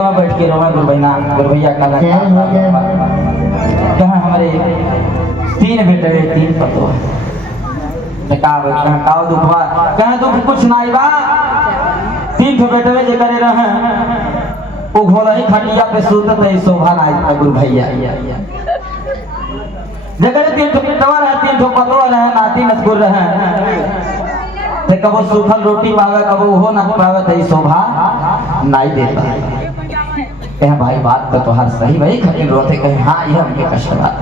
बैठ के रोमा गुरु भैया का कहा हमारे 3 बेटे 3 पतो कहा दुखवा कहा दुख कुछ नहीं बा 3 बेटे जे करे रहे वो घोला ही खटिया पे सुतत है शोभा नहीं गुरु भैया जगह 3 बेटवा रहे 3 पतो रहे नाती नसगुर रहे ते कबो सूखल रोटी पावे कबो वो ना पावे तो शोभा नहीं देता कहे भाई बात तो तुहार सही भाई खटिल रोते कहे हाँ ये हमके कष्ट बात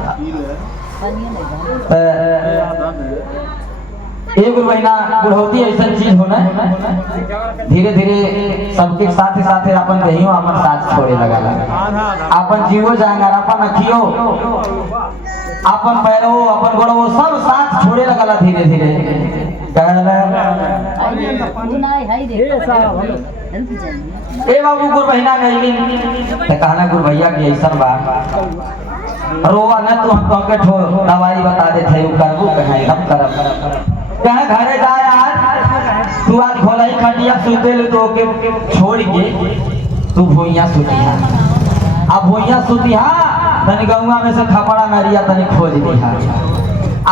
एक महीना बुढ़ौती ऐसा चीज होना धीरे धीरे सबके साथ ही अपन दहियो अपन साथ छोड़े लगा अपन जीवो जाएगा अपन अखियो अपन पैरो अपन गोड़ो सब साथ छोड़े लगा धीरे धीरे ए बाबू गुरु बहिना गई कहना गुरु भैया की ऐसा बात रोवा न तू हम के ठो दवाई बता दे थे करबू कहे हम करब कहे घरे जाए आज तू आज खोला ही खटिया सुते ले तो के छोड़ के तू भुइया सुतिहा अब भुइया सुतिहा तनी गौवा में से खपड़ा नरिया तनी खोज दिहा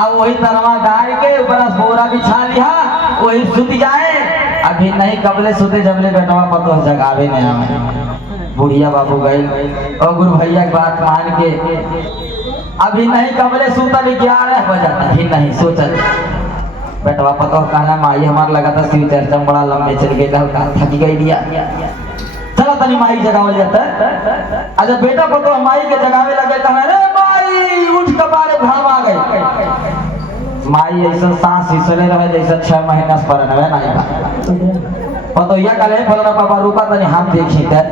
अब वही तरवा डाल के ऊपर बोरा बिछा लिया वही सुत जाए अभी नहीं कबले सुते जबले बेटवा पतो जगावे नहीं आवे बुढ़िया बाबू गए और गुरु भैया की बात मान के अभी नहीं कबले सुतल 11 बजे अभी नहीं सोचल बेटवा पतो कहना माई हमार लगा था शिव चर्चा बड़ा लंबे चल गए थक गई दिया चलो तनी माई जगावल जाता अच्छा बेटा पतो माई के जगावे लगे कहना रे माई उठ कबारे भाव आ गई माई ऐसा सांस इसले रहे जैसे 6 महीना से पर नवे नहीं पतोहिया कले फलना पापा रूपा तनी हम देखी त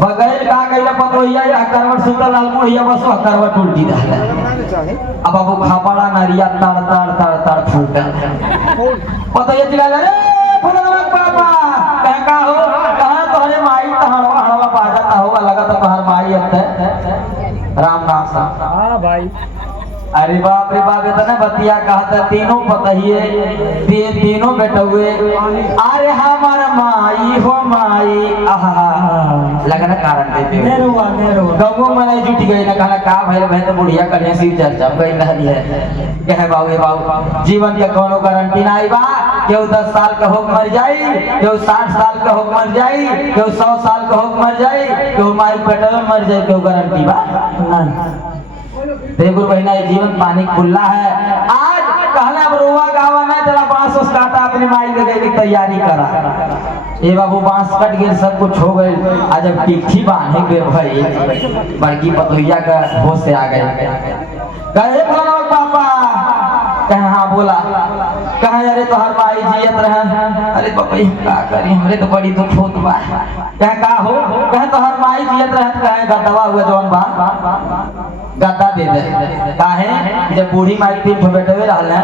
बगैर का कइला पतोहिया या करवट सुतल लालमुड़िया बसो करवट उल्टी रहले अब बाबू खापड़ा नरिया तड़ फूट पतोहिया चिल्ला रे फलना पापा कह का हो कहां तोरे माई तहड़वा हड़वा बाजा हो लगा तो तोहर माई अते राम नाम सा हां भाई अरे बाप रे बाप इतना बतिया कहता तीनों पतहिए तीनों बेटे हुए अरे हमारा माई हो माई आहा लगना कारण देते गंगो मलाई जुट गई ना कहना का भाई तो बुढ़िया कन्या शिव चर्चा गई रहली है कहे बाबू जीवन के कोनो गारंटी नहीं बा केहू 10 साल का होक मर जाई केहू 60 साल का होक मर जाई केहू 100 साल का होक मर जाई केहू माई पेट में मर जाई केहू गारंटी बा नहीं गुरु बहिना जीवन पानी खुला है आज कहना अब रोवा गावा ना चला बांस काटा अपनी माई ले गई तैयारी करा ए बाबू बांस कट गए सब कुछ हो गए आज जब टिक्ठी बांधे गए भाई बड़की पतोहिया का होश से आ गए कहे पापा कहे हाँ बोला कहे अरे तो हर माई जियत रहे अरे पापा का करी हमरे तो बड़ी दुख होत बा कहे का हो कहे तो हर माई जियत रहे कहे गदवा हुए जौन बा गद्दा दे दे काहे जब बूढ़ी माई 3 बेटे रहले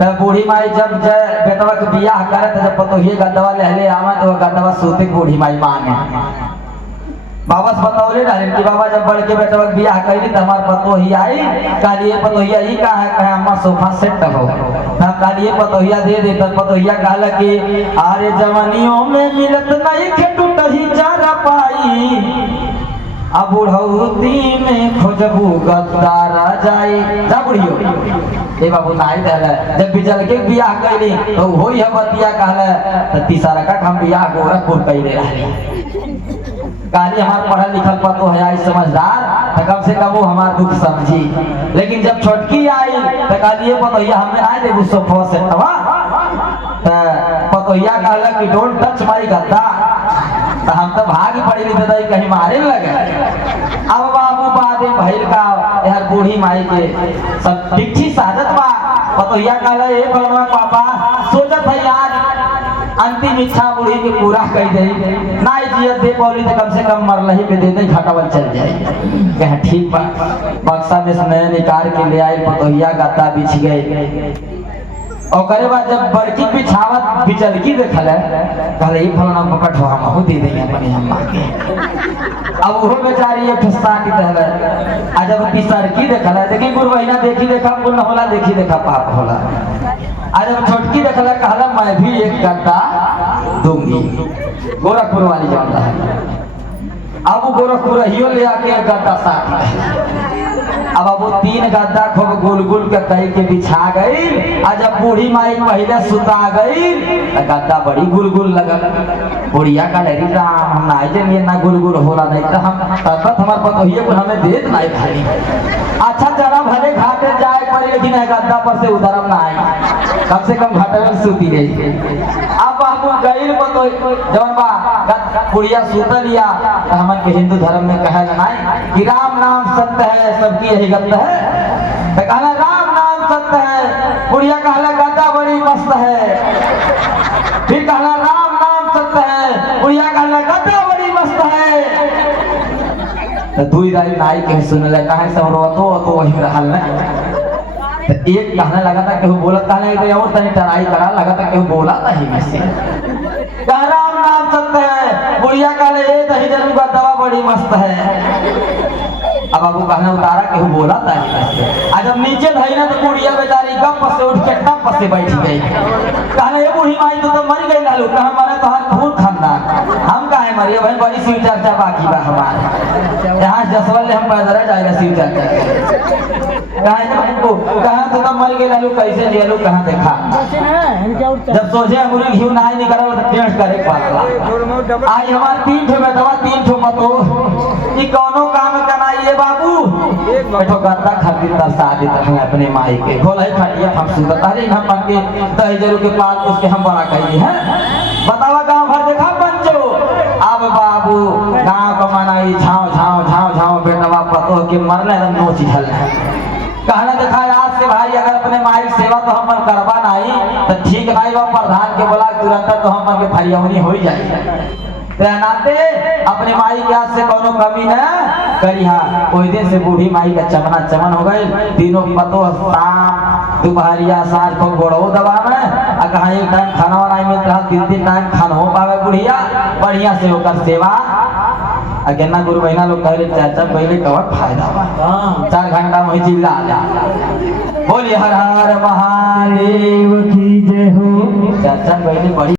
तब बूढ़ी माई जब बेटवा के बियाह करे तो जब पतोहिए गद्दवा लेले आवा तो गद्दवा सूते बूढ़ी माई मांगे बाबा से बतौले रहे कि बाबा जब बड़ के बेटवा के बियाह कइली त हमार पतोहिया आई कालिए पतोहिया ई का है कहे अम्मा सोफा सेट हो हम कालिए पतोहिया दे दे त पतोहिया कहला कि अरे जवानियों में मिलत नहीं के टूटही चारा पाई अब बुढ़ौती में खोजबू गद्दार जाई जा बुढ़ियो ए बाबू नाई देले जब बिजल के बियाह कइली तो होई है बतिया कहले त तीसरा का हम बियाह गोरखपुर कइले रहली काली हमार पढ़ल लिखल पतो है आई समझदार त कम से कम वो हमार दुख समझी लेकिन जब छोटकी आई त कालिए पतोहिया हमें आए देबू सोफा से तवा त पतोहिया कहला कि डोंट टच माय गद्दा तो हम तो भाग पड़ी नहीं तो कहीं मारे लगे अब बाबू बादे भइल का यार बूढ़ी माई के सब टिक्ठी साजत बा पतोहिया कहला ए बलवा पापा सोचत है यार अंतिम इच्छा बूढ़ी के पूरा कर दे नाई जियत दे बोली तो कम से कम मरलही पे दे दे घटावल चल जाए कहे ठीक बा बक्सा में से नया निकाल के ले आए पतोहिया गद्दा बिछ गए और करे बाद जब बड़की पिछावत बिचलकी देखल कहले ई फलाना पकड़ हो हम दे देंगे अपने हम के अब वो बेचारी एक ठस्सा की दहले आ जब तीसरकी देखल देखी गुरु बहिना देखी देखा पुण्य होला देखी देखा पाप होला आ जब छोटकी देखल कहला मैं भी एक गद्दा दूंगी गोरखपुर वाली जानता है अब गोरखपुर हियो ले आके गद्दा साथ अब वो 3 गद्दा खूब गुल गुल के कही के बिछा गई। आ जब बूढ़ी माई पहले सुता गई तो गद्दा बड़ी गुल गुल लगल। बुढ़िया का लहरी राम हम ना जे ना गुल गुल होला नहीं तो हम तब हमार पतोहिए को हमें देत नहीं खाली। अच्छा चला भले घाटे जाए पर लेकिन गद्दा पर से उतरम ना आई, कम से कम घाटे में सूती रही। अब हम गईल पतो जवन बा बुढ़िया सुतल लिया तो हमन के हिंदू धर्म में कहल नहीं कि राम नाम सत्य है सबकी यही गद्दा है। तो कहला राम नाम सत्य है, बुढ़िया कहला गद्दा बड़ी मस्त है। फिर कहला राम नाम सत्य है, बुढ़िया कहला गद्दा बड़ी मस्त है। तो दुई राई नाई के सुन ले कहे सब रोतो तो वही रहल ना। तो एक कहने लगा था कि वो बोला कहने तो और तनी टराई करा लगा था कि वो बोला था ही में से कह राम नाम सत्य है, बुढ़िया कहले ये दही जरूर का दवा बड़ी मस्त है। अब बाबू कहने उतारा कि वो बोला था आज जब नीचे धई ना तो बुढ़िया बेचारी गप से उठ के टप से बैठ गई। कहने ये बूढ़ी माई तो मर गई लालू कहा मरे तो हर खून खानदान हम काहे मरिए भाई बड़ी शिव चर्चा बाकी बा हमारे यहाँ जसवल हम पैदल जाएगा शिव चर्चा कहा तो मर गए लालू कैसे ले लू कहाँ देखा जब सोचे अंगूरी घी ना निकल तो टेस्ट करे पाला। आज हमारे 3 ठो बेटवा 3 ठो मतो ये कौनो काम कराइए बाबू बैठो गद्दा खरीद तर शादी तरह अपने माई के खोल है फटिया हम सुनता अरे हम बन के दही जरूर के पास उसके हम बड़ा कहिए हैं बतावा गांव भर देखा बच्चो। अब बाबू गांव को मनाई झाँव झाँव झाँव झाँव बेटवा पतो के मरने नोच झल कहना देखा आज से भाई अगर अपने माई सेवा तो हम करवा नहीं तो ठीक नहीं वो प्रधान के बोला तुरंत तो हम के फरियावनी हो जाए नाते अपने माई के हाथ से कोनो कमी न करी। हाँ कोई दिन से बूढ़ी माई का चमना चमन हो गई तीनों पतो शाम दोपहरिया साँझ को गोड़ो दबा में कहा एक टाइम खाना वाना मिल रहा 3 टाइम खाना हो पावे बुढ़िया बढ़िया से होकर सेवा अगेना गुरु बहना लोग कहले चाचा पहले कवर फायदा 4 घंटा वही चिल्ला बोलिए हर हर महादेव की जय हो। चाचा पहले बड़ी